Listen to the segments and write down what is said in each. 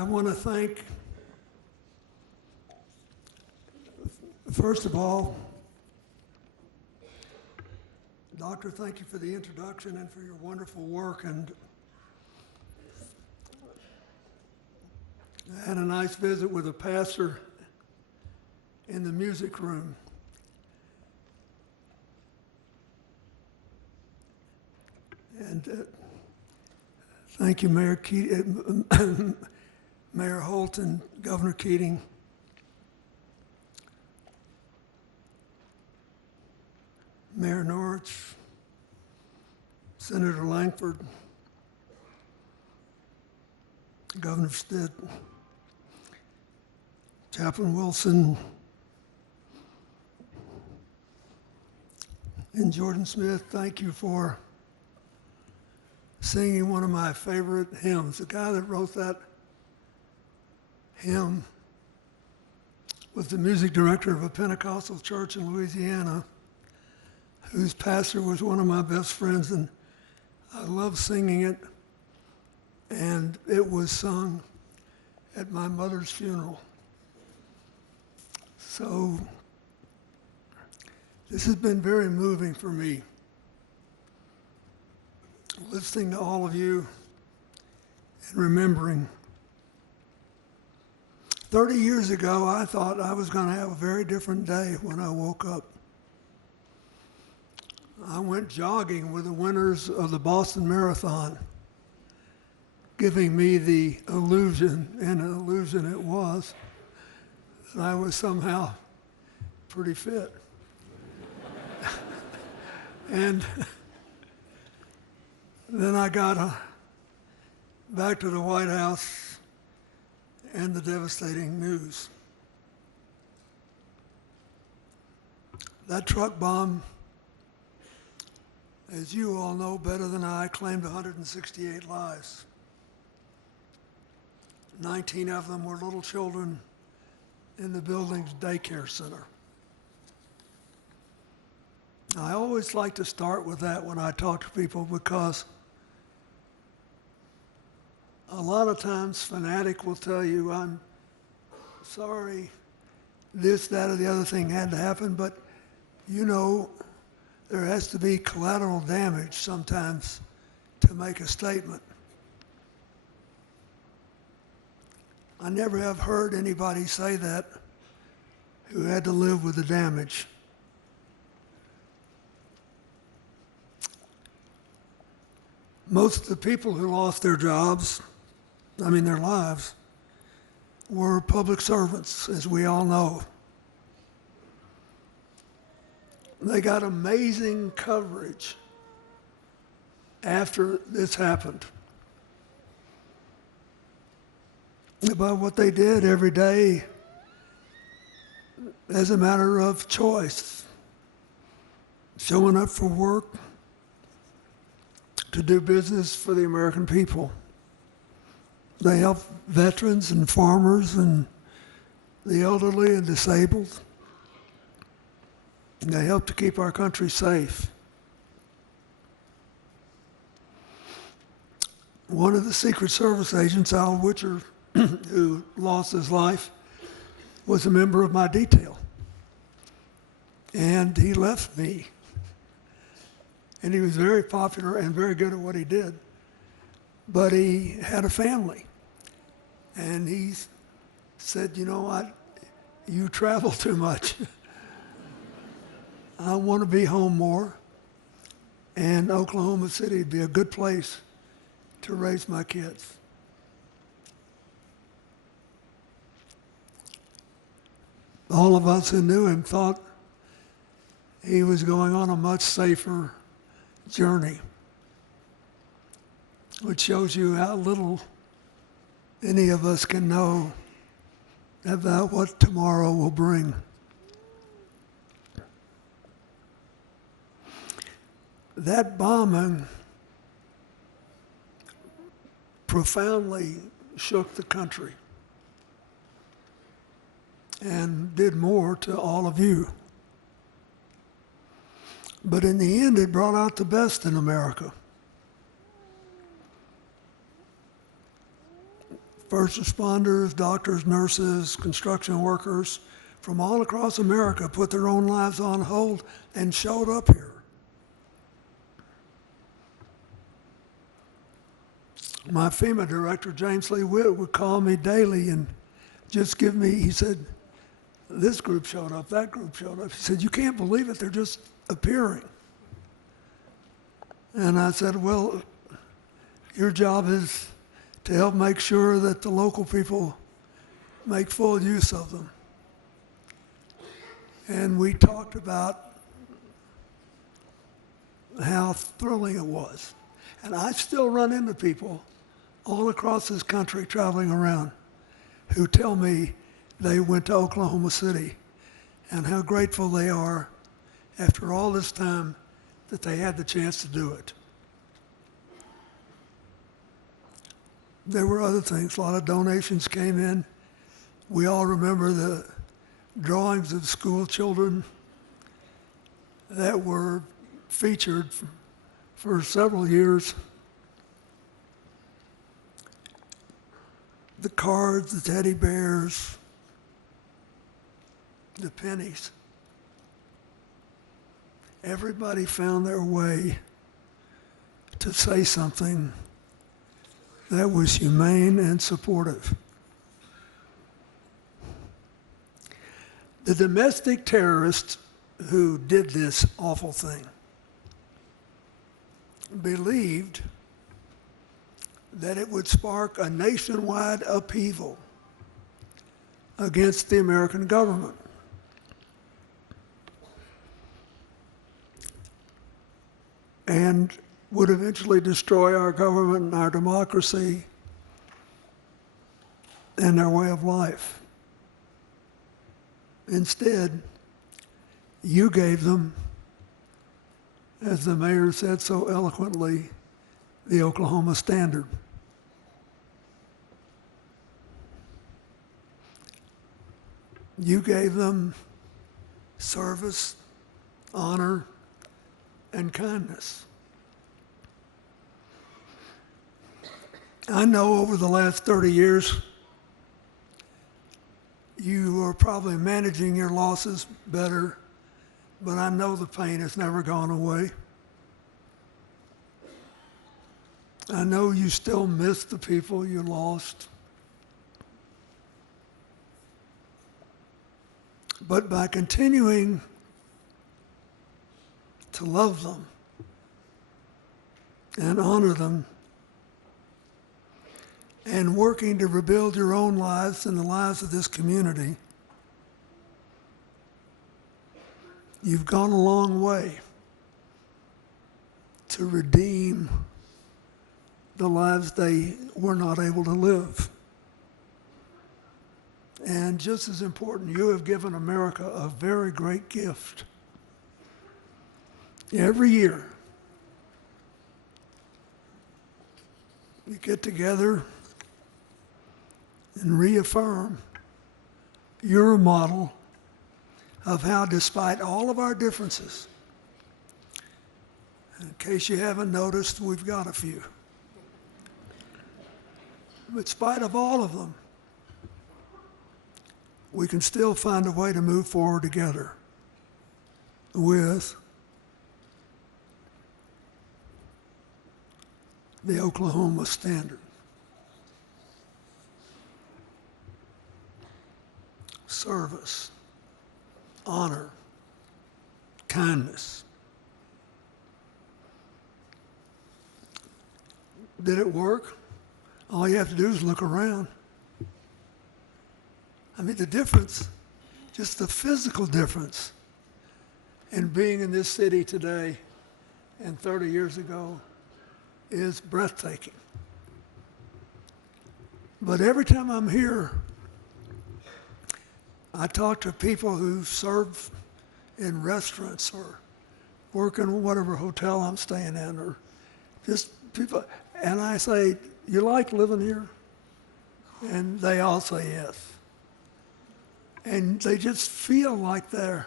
I want to thank, first of all, Doctor, thank you for the introduction and for your wonderful work. And I had a nice visit with a pastor in the music room. And thank you, Mayor Holt and Governor Keating. Mayor Norwich, Senator Langford, Governor Stitt, Chaplain Wilson, and Jordan Smith, thank you for singing one of my favorite hymns. The guy that wrote that hymn was the music director of a Pentecostal church in Louisiana, whose pastor was one of my best friends, and I love singing it. And it was sung at my mother's funeral. So this has been very moving for me, listening to all of you and remembering. 30 years ago, I thought I was going to have a very different day when I woke up. I went jogging with the winners of the Boston Marathon, giving me the illusion, and an illusion it was, that I was somehow pretty fit. And then I got back to the White House and the devastating news. That truck bomb, as you all know better than I, claimed 168 lives. 19 of them were little children in the building's daycare center. I always like to start with that when I talk to people, because a lot of times fanatic will tell you, I'm sorry, this, that, or the other thing had to happen, but you know, there has to be collateral damage sometimes to make a statement. I never have heard anybody say that who had to live with the damage. Most of the people who lost their jobs, their lives, were public servants, as we all know. They got amazing coverage after this happened about what they did every day as a matter of choice, showing up for work to do business for the American people. They help veterans and farmers and the elderly and disabled. And they help to keep our country safe. One of the Secret Service agents, Al Witcher, who lost his life, was a member of my detail. And he left me. And he was very popular and very good at what he did. But he had a family. And he said, you know what, you travel too much. I want to be home more. And Oklahoma City would be a good place to raise my kids. All of us who knew him thought he was going on a much safer journey, which shows you how little any of us can know about what tomorrow will bring. That bombing profoundly shook the country and did more to all of you. But in the end, it brought out the best in America. first responders, doctors, nurses, construction workers from all across America put their own lives on hold and showed up here. My FEMA director, James Lee Witt, would call me daily and just give me, he said, this group showed up, that group showed up. He said, you can't believe it, they're just appearing. And I said, well, your job is to help make sure that the local people make full use of them. And we talked about how thrilling it was. And I still run into people all across this country traveling around who tell me they went to Oklahoma City and how grateful they are after all this time that they had the chance to do it. There were other things. A lot of donations came in. We all remember the drawings of school children that were featured for several years. The cards, the teddy bears, the pennies. Everybody found their way to say something that was humane and supportive. The domestic terrorists who did this awful thing believed that it would spark a nationwide upheaval against the American government. And would eventually destroy our government and our democracy and our way of life. Instead, you gave them, as the mayor said so eloquently, the Oklahoma Standard. You gave them service, honor, and kindness. I know over the last 30 years, you are probably managing your losses better, but I know the pain has never gone away. I know you still miss the people you lost. But by continuing to love them and honor them and working to rebuild your own lives and the lives of this community, you've gone a long way to redeem the lives they were not able to live. And just as important, you have given America a very great gift. Every year, we get together and reaffirm you're a model of how, despite all of our differences, in case you haven't noticed, we've got a few. But in spite of all of them, we can still find a way to move forward together with the Oklahoma Standard. Service, honor, kindness. Did it work? All you have to do is look around. I mean, the difference, just the physical difference in being in this city today and 30 years ago is breathtaking. But every time I'm here, I talk to people who serve in restaurants or work in whatever hotel I'm staying in, or just people, and I say, you like living here? And they all say yes. And they just feel like they're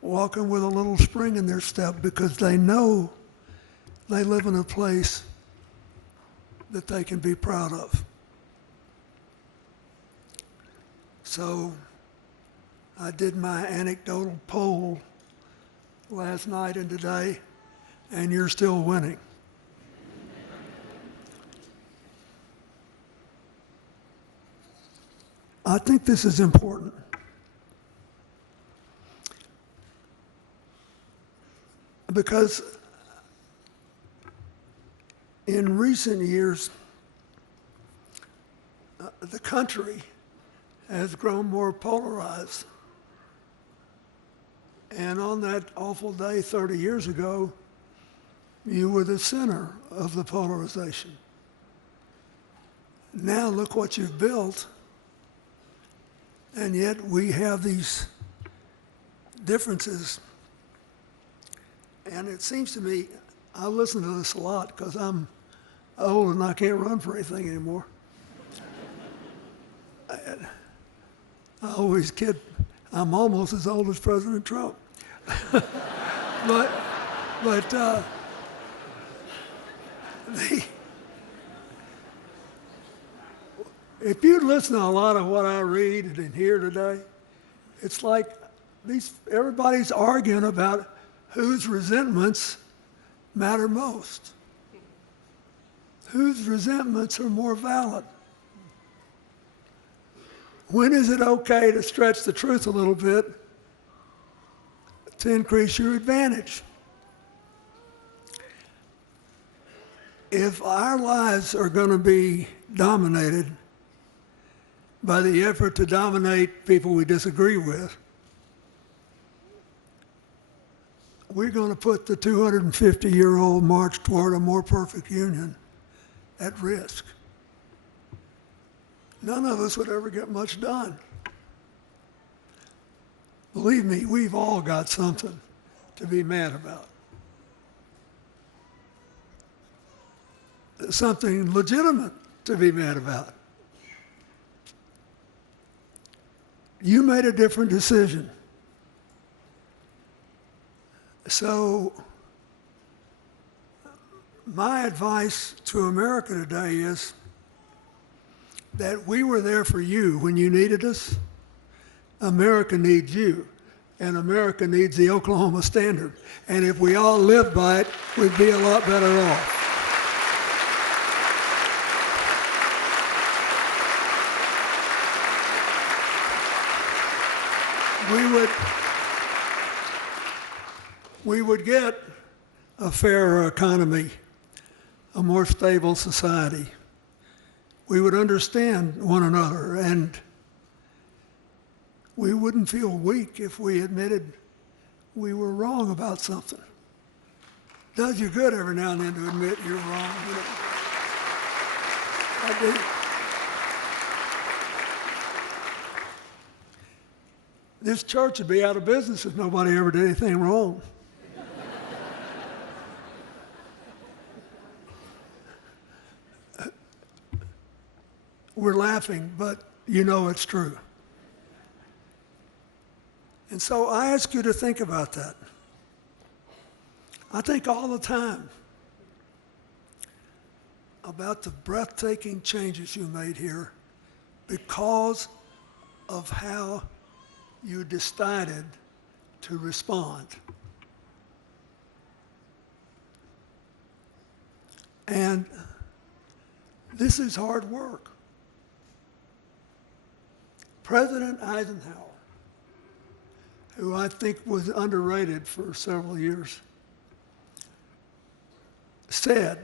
walking with a little spring in their step because they know they live in a place that they can be proud of. So I did my anecdotal poll last night and today, and you're still winning. I think this is important. Because in recent years, the country has grown more polarized. And on that awful day 30 years ago, you were the center of the polarization. Now look what you've built, and yet we have these differences. And it seems to me, I listen to this a lot because I'm old and I can't run for anything anymore. I always kid, I'm almost as old as President Trump. but if you listen to a lot of what I read and hear today, it's like everybody's arguing about whose resentments matter most, whose resentments are more valid. When is it okay to stretch the truth a little bit to increase your advantage? If our lives are going to be dominated by the effort to dominate people we disagree with, we're going to put the 250-year-old march toward a more perfect union at risk. None of us would ever get much done. Believe me, we've all got something to be mad about. Something legitimate to be mad about. You made a different decision. So my advice to America today is that we were there for you when you needed us. America needs you, and America needs the Oklahoma Standard. And if we all lived by it, we'd be a lot better off. We would get a fairer economy, a more stable society. We would understand one another, and we wouldn't feel weak if we admitted we were wrong about something. It does you good every now and then to admit you're wrong. You know? I do. This church would be out of business if nobody ever did anything wrong. We're laughing, but you know it's true. And so I ask you to think about that. I think all the time about the breathtaking changes you made here because of how you decided to respond. And this is hard work. President Eisenhower, who I think was underrated for several years, said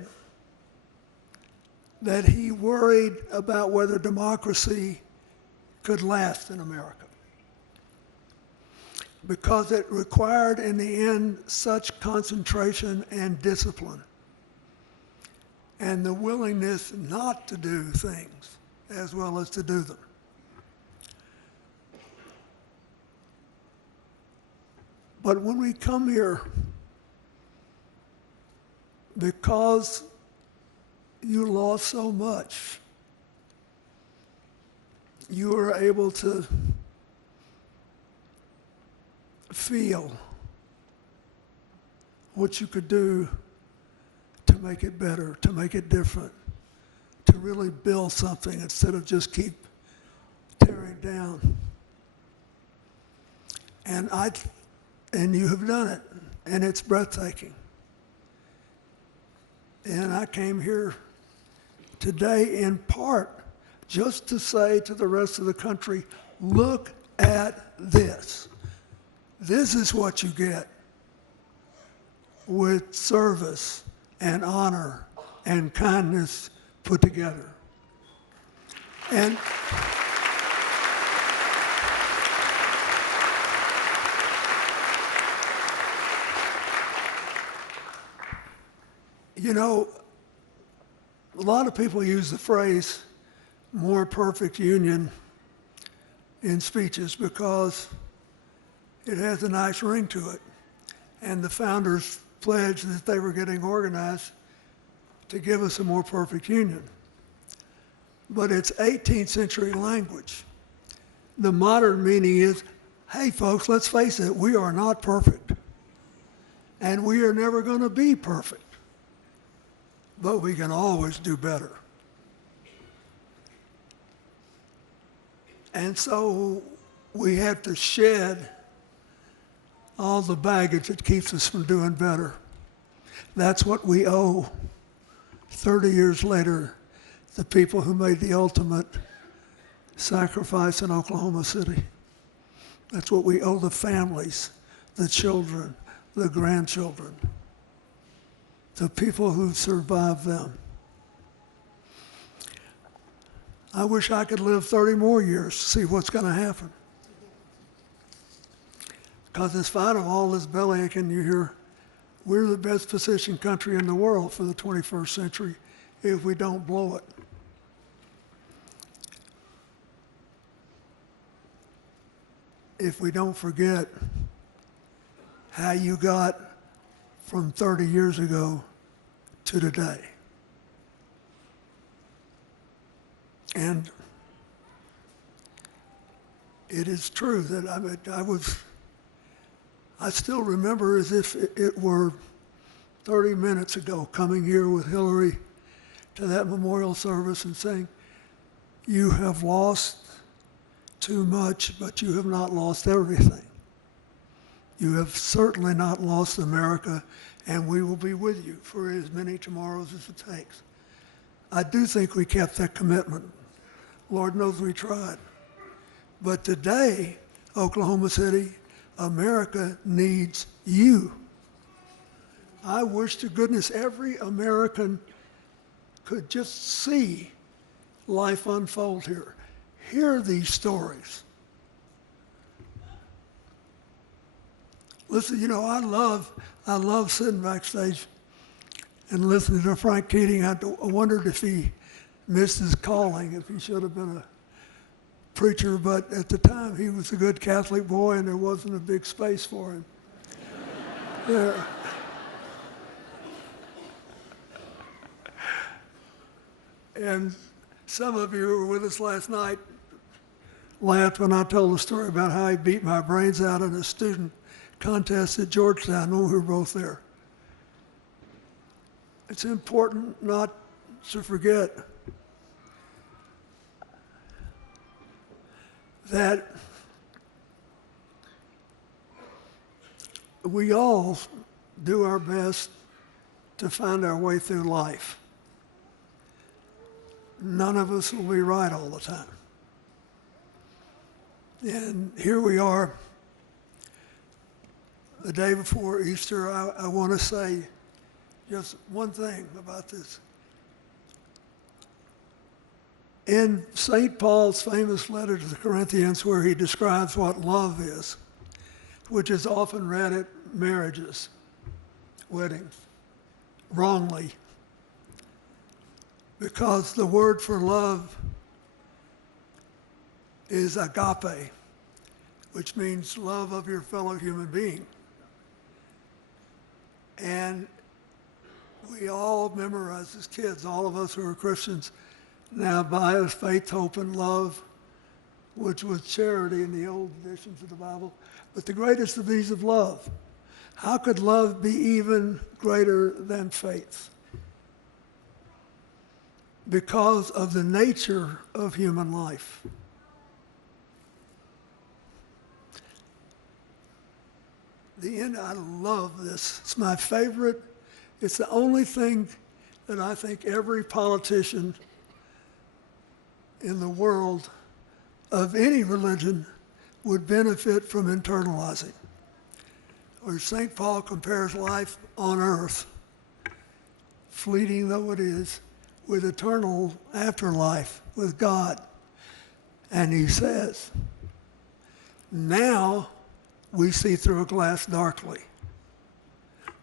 that he worried about whether democracy could last in America because it required in the end such concentration and discipline and the willingness not to do things as well as to do them. But when we come here, because you lost so much, you were able to feel what you could do to make it better, to make it different, to really build something instead of just keep tearing down. And you have done it, and it's breathtaking. And I came here today in part just to say to the rest of the country, look at this. This is what you get with service and honor and kindness put together. And you know, a lot of people use the phrase more perfect union in speeches because it has a nice ring to it. And the founders pledged that they were getting organized to give us a more perfect union. But it's 18th century language. The modern meaning is, hey folks, let's face it, we are not perfect. And we are never going to be perfect. But we can always do better. And so we have to shed all the baggage that keeps us from doing better. That's what we owe 30 years later, the people who made the ultimate sacrifice in Oklahoma City. That's what we owe the families, the children, the grandchildren, the people who survived them. I wish I could live 30 more years to see what's going to happen. Because in spite of all this bellyaching you hear, we're the best positioned country in the world for the 21st century if we don't blow it. If we don't forget how you got from 30 years ago to today. And it is true that I still remember as if it were 30 minutes ago coming here with Hillary to that memorial service and saying, you have lost too much, but you have not lost everything. You have certainly not lost America, and we will be with you for as many tomorrows as it takes. I do think we kept that commitment. Lord knows we tried. But today, Oklahoma City, America needs you. I wish to goodness every American could just see life unfold here. Hear these stories. Listen, you know, I love sitting backstage and listening to Frank Keating. I wondered if he missed his calling, if he should have been a preacher, but at the time he was a good Catholic boy and there wasn't a big space for him. Yeah. And some of you who were with us last night laughed when I told the story about how he beat my brains out in a student contest at Georgetown when we were both there. It's important not to forget that we all do our best to find our way through life. None of us will be right all the time. And here we are, the day before Easter. I want to say just one thing about this. In St. Paul's famous letter to the Corinthians, where he describes what love is, which is often read at marriages, weddings, wrongly, because the word for love is agape, which means love of your fellow human being. And we all memorized as kids, all of us who are Christians, now by us faith, hope, and love, which was charity in the old editions of the Bible. But the greatest of these is love. How could love be even greater than faith? Because of the nature of human life. the end, I love this. It's my favorite. It's the only thing that I think every politician in the world of any religion would benefit from internalizing. Where St. Paul compares life on earth, fleeting though it is, with eternal afterlife with God. And he says, now we see through a glass darkly,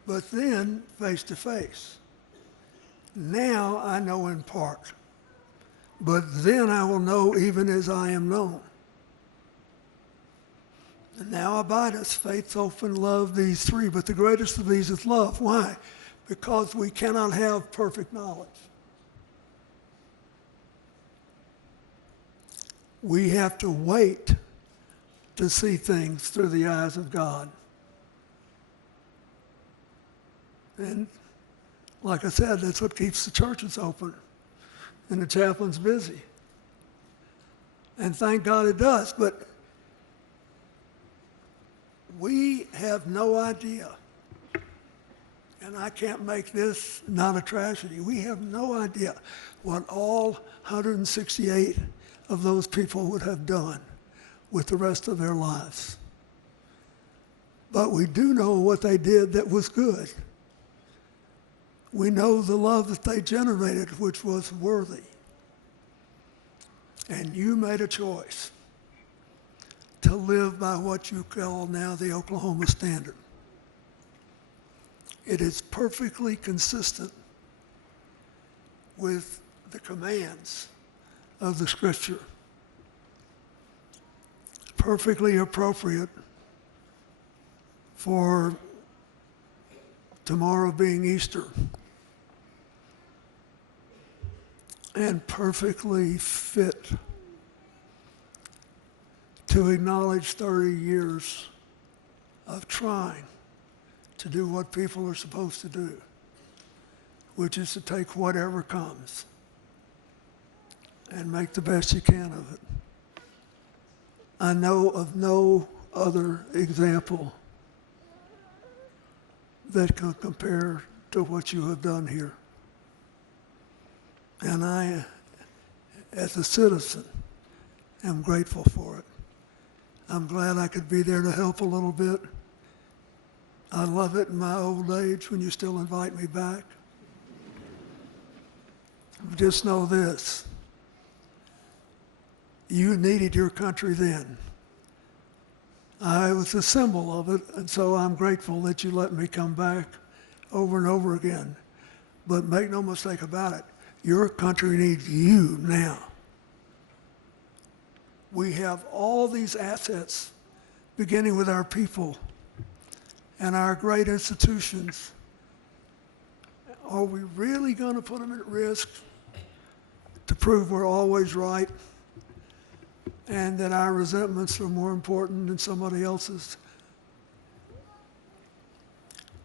but then face to face. Now I know in part, but then I will know even as I am known. And now abideth faith, hope, and love, these three, but the greatest of these is love. Why? Because we cannot have perfect knowledge. We have to wait to see things through the eyes of God. And like I said, that's what keeps the churches open and the chaplains busy. And thank God it does. But we have no idea, and I can't make this not a tragedy, we have no idea what all 168 of those people would have done with the rest of their lives. But we do know what they did that was good. We know the love that they generated, which was worthy. And you made a choice to live by what you call now the Oklahoma Standard. It is perfectly consistent with the commands of the Scripture. Perfectly appropriate for tomorrow being Easter. And perfectly fit to acknowledge 30 years of trying to do what people are supposed to do, which is to take whatever comes and make the best you can of it. I know of no other example that can compare to what you have done here. And I, as a citizen, am grateful for it. I'm glad I could be there to help a little bit. I love it in my old age when you still invite me back. Just know this. You needed your country then. I was a symbol of it, and so I'm grateful that you let me come back over and over again. But make no mistake about it, your country needs you now. We have all these assets, beginning with our people and our great institutions. Are we really going to put them at risk to prove we're always right and that our resentments are more important than somebody else's?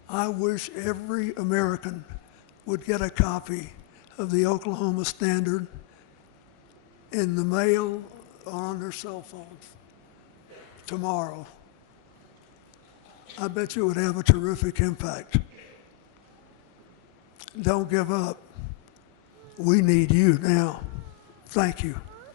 I wish every American would get a copy of the Oklahoma Standard in the mail or on their cell phones tomorrow. I bet you it would have a terrific impact. Don't give up. We need you now. Thank you.